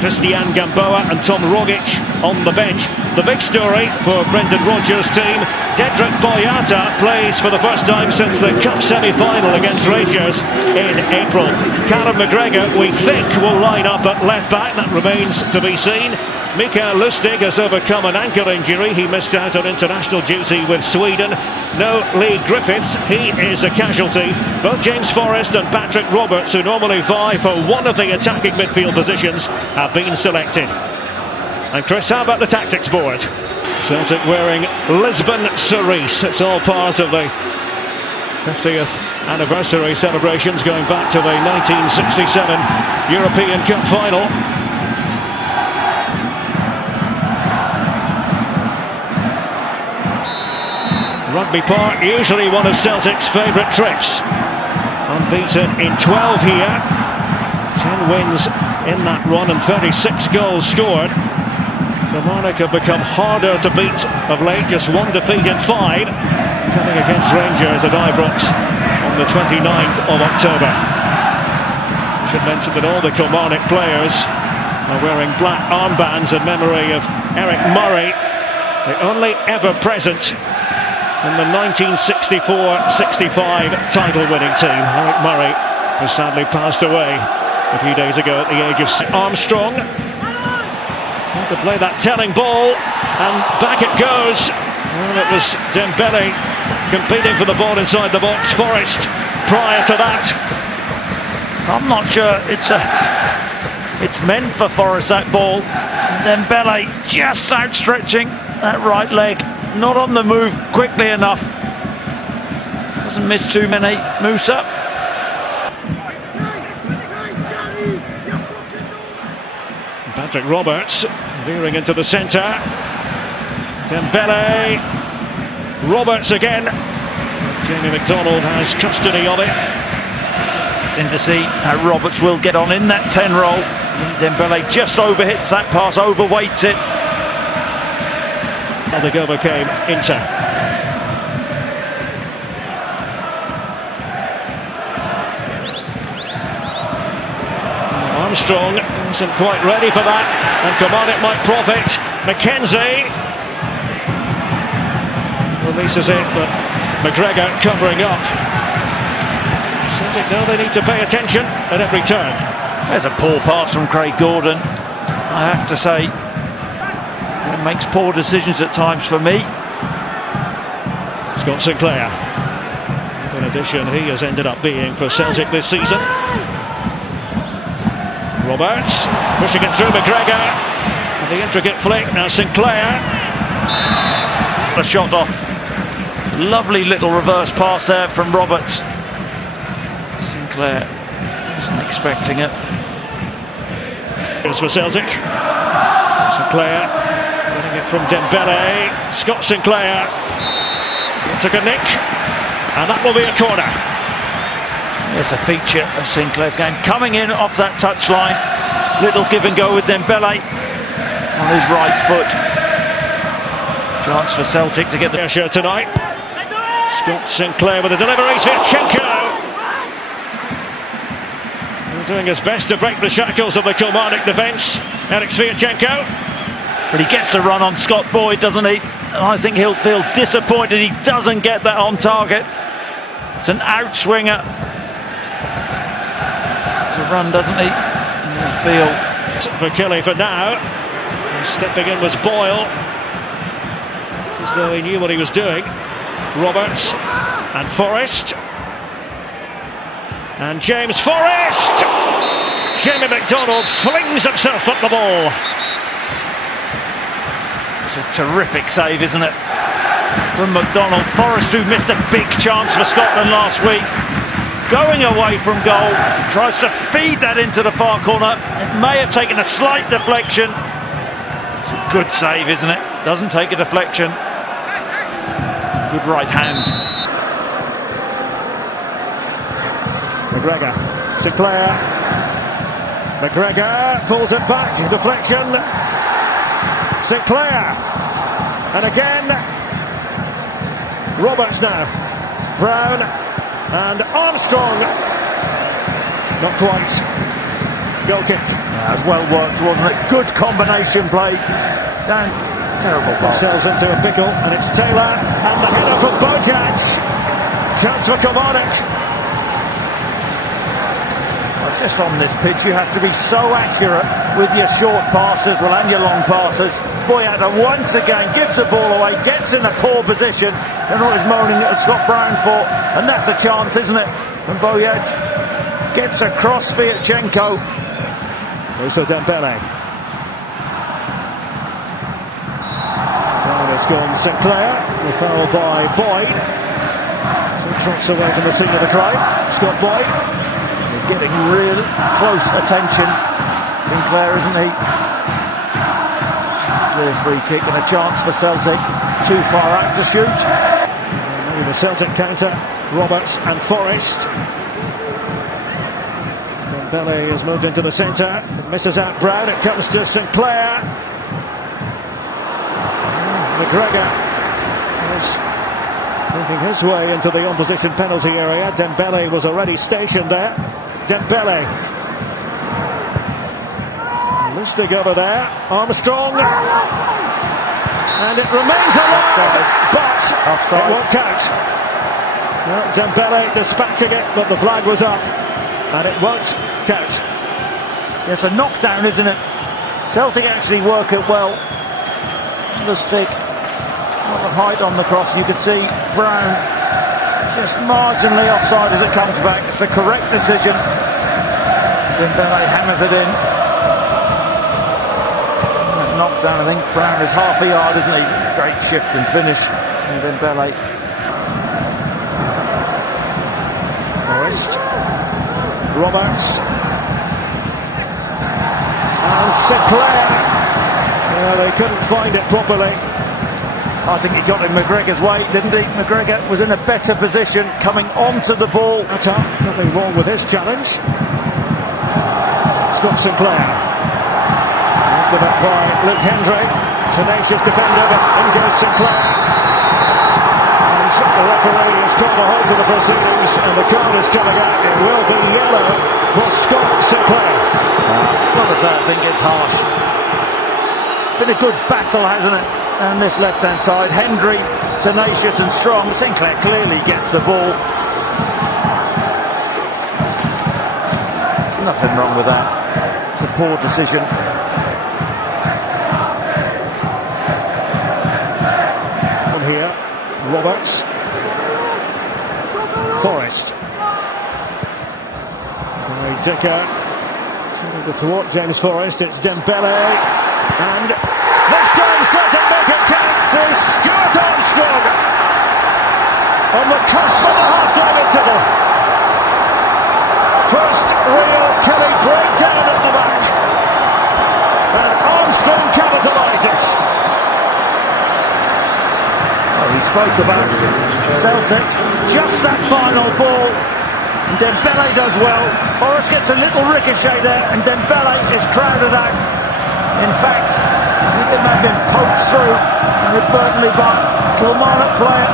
Christian Gamboa and Tom Rogic on the bench. The big story for Brendan Rodgers' team, Dedrick Boyata plays for the first time since the Cup semi-final against Rangers in April. Callum McGregor, we think, will line up at left back. That remains to be seen. Mikael Lustig has overcome an ankle injury. He missed out on international duty with Sweden. No Lee Griffiths, he is a casualty. Both James Forrest and Patrick Roberts, who normally vie for one of the attacking midfield positions, have been selected. And Chris, how about the tactics board? Celtic wearing Lisbon cerise. It's all part of the 50th anniversary celebrations going back to the 1967 European Cup final. Rugby Park, usually one of Celtic's favourite trips. Unbeaten in 12 here. 10 wins in that run and 36 goals scored. Kilmarnock have become harder to beat of late, just one defeat in 5, coming against Rangers at Ibrox on the 29th of October. I should mention that all the Kilmarnock players are wearing black armbands in memory of Eric Murray, the only ever present in the 1964-65 title-winning team. Eric Murray has sadly passed away a few days ago at the age of 6. Armstrong to play that telling ball, and back it goes. And it was Dembele competing for the ball inside the box. Forrest prior to that. I'm not sure it's meant for Forrest, that ball. Dembele just outstretching that right leg, not on the move quickly enough. Doesn't miss too many. Musa. Patrick Roberts veering into the centre. Dembele. Roberts again. Jamie McDonald has custody of it. In to see how Roberts will get on in that 10 roll. Dembele just overhits that pass, overweights it. The overcame Inter. Armstrong isn't quite ready for that, and Kilmarnock might profit. McKenzie releases it, but McGregor covering up. Celtic know they need to pay attention at every turn. There's a poor pass from Craig Gordon, I have to say. It makes poor decisions at times for me. Scott Sinclair. In addition, he has ended up being for Celtic this season. Roberts pushing it through McGregor. And the intricate flick. Now Sinclair. A shot off. Lovely little reverse pass there from Roberts. Sinclair wasn't expecting it. Here's for Celtic. Sinclair winning it from Dembele. Scott Sinclair took a nick, and that will be a corner. There's a feature of Sinclair's game, coming in off that touchline. Little give and go with Dembele on his right foot. Chance for Celtic to get the pressure tonight. Scott Sinclair with the delivery. Sviatchenko doing his best to break the shackles of the Kilmarnock defence. Eric Sviatchenko. But he gets the run on Scott Boyd, doesn't he? And I think he'll feel disappointed he doesn't get that on target. It's an outswinger. It's a run, doesn't he? He'll feel. For Kelly for now. And stepping in was Boyle. As though he knew what he was doing. Roberts and Forrest. And James Forrest! Jamie McDonald flings himself at the ball. It's a terrific save, isn't it? From McDonald. Forrest, who missed a big chance for Scotland last week. Going away from goal. Tries to feed that into the far corner. It may have taken a slight deflection. It's a good save, isn't it? Doesn't take a deflection. Good right hand. McGregor, Sinclair, McGregor pulls it back, deflection, Sinclair, and again, Roberts now, Brown, and Armstrong, not quite, goal kick. That was well worked, wasn't it? Good combination play. Dan, terrible pass. Themselves into a pickle, and it's Taylor, and the header for Bojac. Chance for Kilmarnock. Well, just on this pitch, you have to be so accurate with your short passes, well, and your long passes. Boyata once again gives the ball away, gets in a poor position, and all he's moaning at Scott Brown for, and that's a chance, isn't it? And Boyata gets across Fiatchenko. Also Dembele. Down has gone Sinclair. The foul by Boyd. So tracks away from the scene of the crime. Scott Boyd. He's getting real close attention. Sinclair, isn't he? Clear free kick and a chance for Celtic. Too far out to shoot. And the Celtic counter. Roberts and Forrest. Dembele has moved into the centre. It misses out Brown. It comes to Sinclair. McGregor is making his way into the opposition penalty area. Dembele was already stationed there. Dembele. Lustig over there. Armstrong. And it remains alive, but offside. It won't count. No, Dembele dispatching it, but the flag was up. And it won't count. It's a knockdown, isn't it? Celtic actually work it well. Lustig. Not the height on the cross. You could see Brown just marginally offside as it comes back. It's the correct decision. Dembele hammers it in. Knockdown, I think. Brown is half a yard, isn't he? Great shift and finish from Dembele. Forrest. Roberts. And Sinclair. Well, they couldn't find it properly. I think he got in McGregor's way, didn't he? McGregor was in a better position coming onto the ball. That's up. Nothing wrong with his challenge. Scott Sinclair. After that by Luke Hendry. Tenacious defender, but in goes Sinclair. And the referee has called a halt to the proceedings, and the card is coming out. It will be yellow for Scott Sinclair. Not to say I think it's harsh. It's been a good battle, hasn't it? And this left-hand side, Hendry, tenacious and strong. Sinclair clearly gets the ball. There's nothing wrong with that. It's a poor decision. From here, Roberts. Forrest. Dicker. Toward James Forrest, it's Dembele. And this time Celtic make it count for Stuart Armstrong on the cusp of the half-time interval. First real Kelly breakdown at the back, and Armstrong capitalises. Well, he spoke about Celtic, just that final ball, and Dembele does well. Forrest gets a little ricochet there, and Dembele is crowded out. In fact, I think it may have been poked through inadvertently by Kilmarnock player.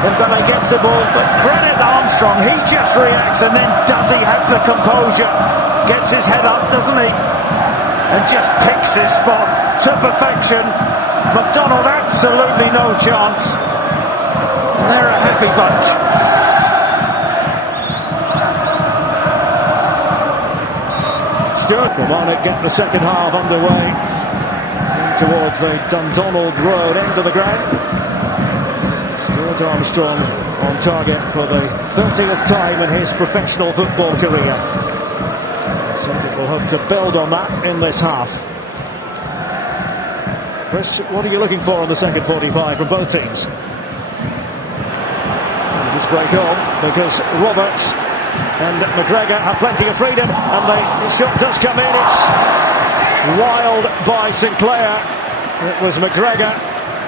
Dembele gets the ball, but credit Armstrong, he just reacts, and then does he have the composure? Gets his head up, doesn't he? And just picks his spot to perfection. McDonald absolutely no chance. And they're a happy bunch. Stuart Kilmarnock get the second half underway towards the Dundonald Road end of the ground. Stuart Armstrong on target for the 30th time in his professional football career. Celtic will hope to build on that in this half. Chris, what are you looking for in the second 45 from both teams? We'll just break on because Roberts and McGregor have plenty of freedom, and the shot does come in. It's wild by Sinclair. It was McGregor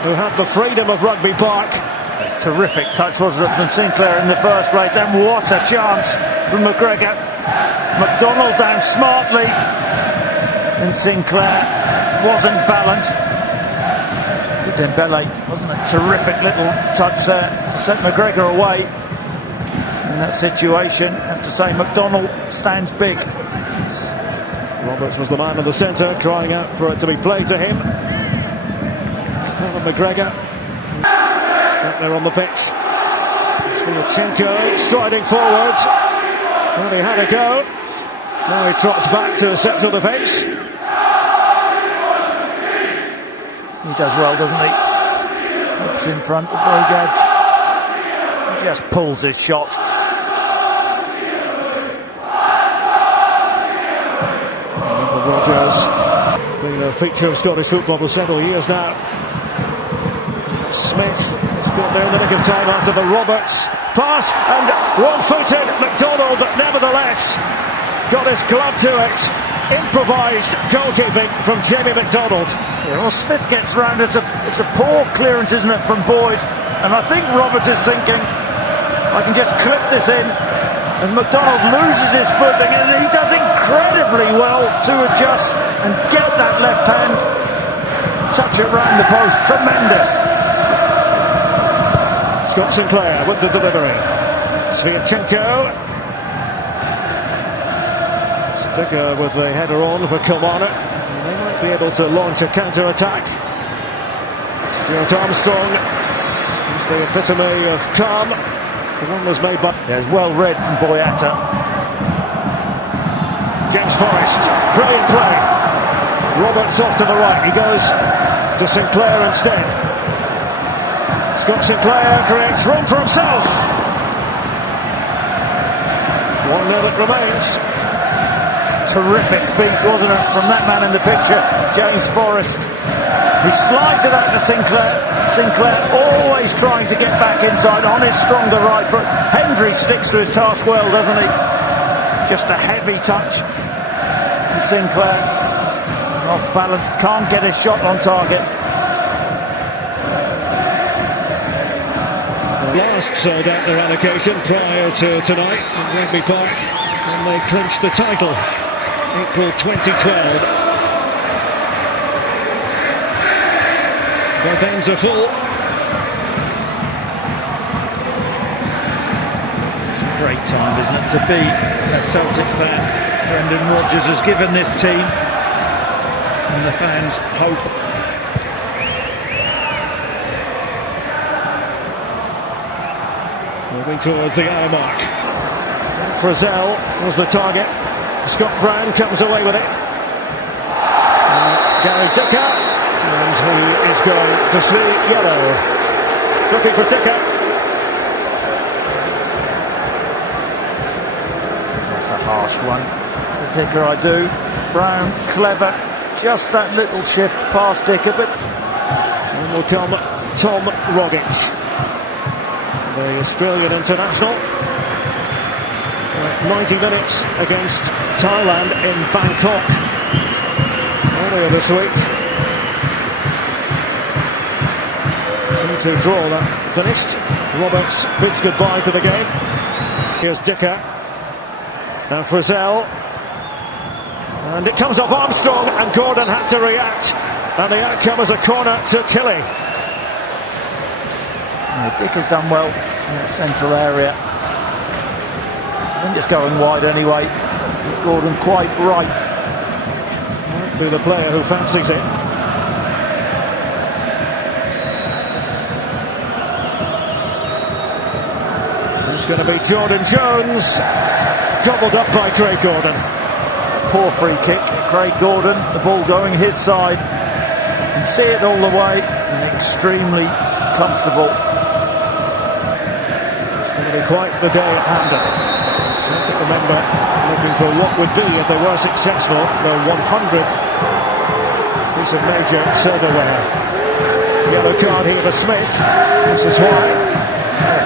who had the freedom of Rugby Park. Terrific touch, wasn't it, from Sinclair in the first place, and what a chance from McGregor. McDonald down smartly, and Sinclair wasn't balanced. To Dembele, wasn't a terrific little touch there to set McGregor away. In that situation, I have to say McDonald stands big. Roberts was the man in the centre, crying out for it to be played to him. Alan McGregor out there on the pitch. Sviatchenko striding forwards. Well, he had a go. Now he trots back to a central defence. He does well, doesn't he? Looks in front of Bogaj. He just pulls his shot. Rogers, being a feature of Scottish football for several years now. Smith has got there in the nick of time after the Roberts pass, and one-footed McDonald, but nevertheless got his glove to it. Improvised goalkeeping from Jamie McDonald. Yeah, well, Smith gets round. It's a poor clearance, isn't it, from Boyd? And I think Roberts is thinking, I can just clip this in. And McDonald loses his footing, and he does incredibly well to adjust and get that left hand, touch it round the post. Tremendous. Scott Sinclair with the delivery. Sviatchenko. Sticker with the header on for Kilmarnock. They might be able to launch a counter-attack. Stuart Armstrong is the epitome of calm. The one was made by... Yeah, it's well read from Boyata. James Forrest, brilliant play. Roberts off to the right, he goes to Sinclair instead. Scott Sinclair creates room for himself. 1-0 it remains. Terrific feat, wasn't it, from that man in the picture, James Forrest. He slides it out to Sinclair. Sinclair always trying to get back inside on his stronger right foot. Hendry sticks to his task well, doesn't he? Just a heavy touch from Sinclair. Off balance, can't get his shot on target. Last sold out their allocation prior to tonight at Rugby Park, and they clinched the title. April 2012. Both ends are full. It's a great time, isn't it, to be a Celtic fan. Brendan Rodgers has given this team and the fans hope. Moving towards the hour mark. Frizzell was the target. Scott Brown comes away with it. Gary Dicker. And he is going to see yellow. Looking for Dicker. That's a harsh one for Dicker, I do. Brown, clever. Just that little shift past Dicker, but... And will come Tom Rogic, the Australian international. 90 minutes against Thailand in Bangkok earlier this week. To draw that finished. Roberts bids goodbye to the game. Here's Dicker. Now Frizzell. And it comes off Armstrong, and Gordon had to react. And the outcome is a corner to Killy. Yeah, Dicker's done well in that central area. I think it's going wide anyway. Gordon quite right. Might be the player who fancies it. It's going to be Jordan Jones, gobbled up by Craig Gordon. Poor free kick, Craig Gordon, the ball going his side. You can see it all the way, and extremely comfortable. It's going to be quite the day at Hampden. Celtic, remember, looking for what would be, if they were successful, their 100th piece of major silverware. Yellow card here for Smith. This is why.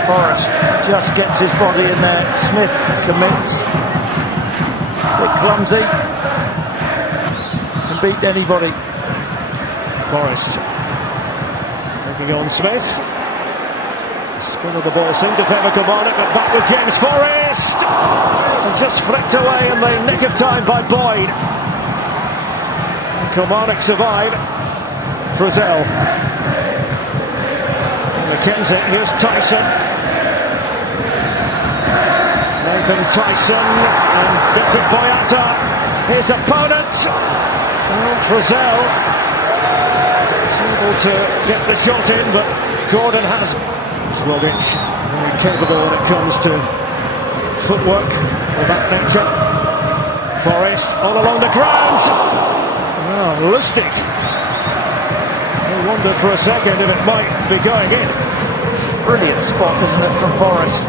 Forrest just gets his body in there. Smith commits. A bit clumsy. Can beat anybody. Forrest taking on Smith. Spin of the ball seemed to favour Kilmarnock, but back with James Forrest. And just flicked away in the nick of time by Boyd. Kilmarnock survive. Frizzell. McKenzie, here's Tyson. Nathan Tyson and David Boyata his opponent. Frizzell is able to get the shot in, but Gordon has. Rogic, very capable when it comes to footwork of that nature. Forrest all along the ground. Oh, Lustig. I wondered for a second if it might be going in. It's a brilliant spot, isn't it, from Forrest?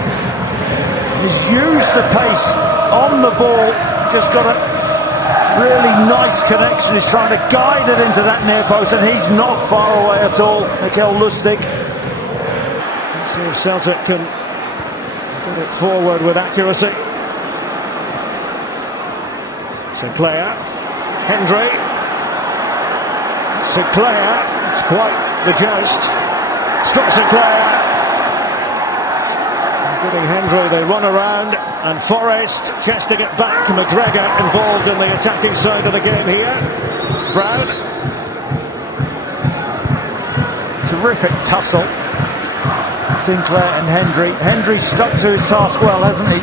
He's used the pace on the ball, just got a really nice connection. He's trying to guide it into that near post, and he's not far away at all, Mikel Lustig. Let's see if Celtic can get it forward with accuracy. Sinclair, Hendry, Sinclair, it's quite the joust. Scott Sinclair, getting Hendry, they run around, and Forrest chesting it back. McGregor involved in the attacking side of the game here. Brown. Terrific tussle. Sinclair and Hendry. Hendry stuck to his task well, hasn't he?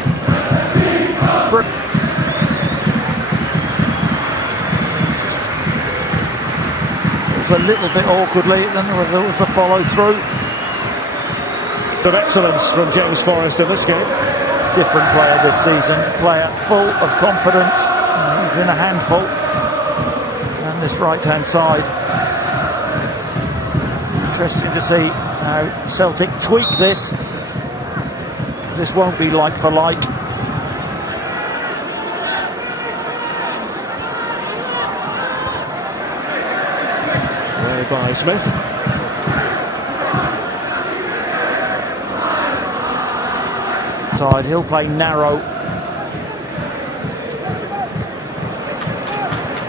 A little bit awkwardly, then there was the follow through. Of excellence from James Forrest in this game. Different player this season, player full of confidence. He's been a handful. And this right hand side. Interesting to see how Celtic tweak this. This won't be like for like. By Smith. He'll play narrow.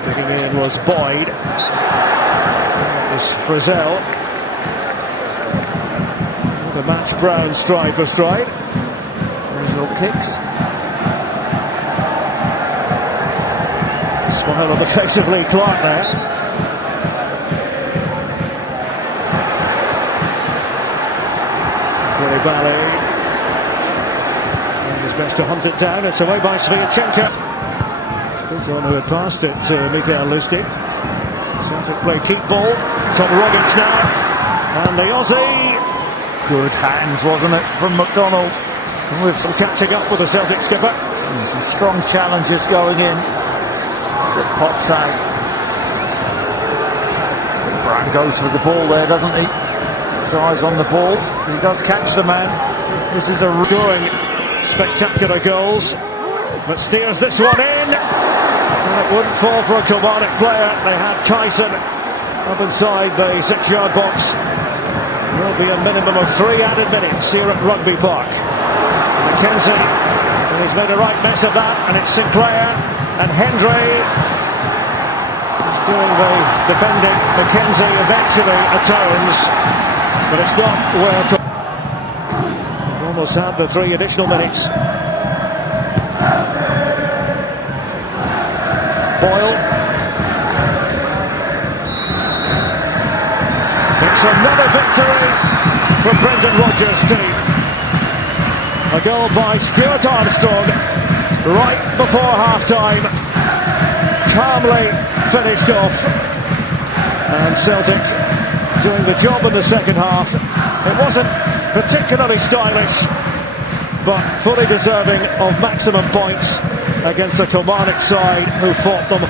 Digging in was Boyd. That was Frizzell. The match Brown stride for stride. Frizzell kicks. Smile on the face of Lee Clark there. Valley. And his best to hunt it down. It's away by Sviatchenko. He's the one who had passed it to Mikel Lustig. Celtic play keep ball. Tom Rogic now. And the Aussie. Good hands, wasn't it, from McDonald. With some catching up with the Celtic skipper. And some strong challenges going in. As it pops out. Brown goes for the ball there, doesn't he? Eyes on the ball. He does catch the man. This is a scoring spectacular goals, but steers this one in, and it wouldn't fall for a Kilmarnock player. They had Tyson up inside the 6-yard box. There'll be a minimum of 3 added minutes here at Rugby Park. McKenzie, and he's made a right mess of that, and it's Sinclair and Hendry doing the defending. McKenzie eventually atones. But it's not where almost had the 3 additional minutes. Boyle. It's another victory for Brendan Rodgers' team. A goal by Stuart Armstrong right before half-time. Calmly finished off. And Celtic doing the job in the second half. It wasn't particularly stylish, but fully deserving of maximum points against a Kilmarnock side who fought them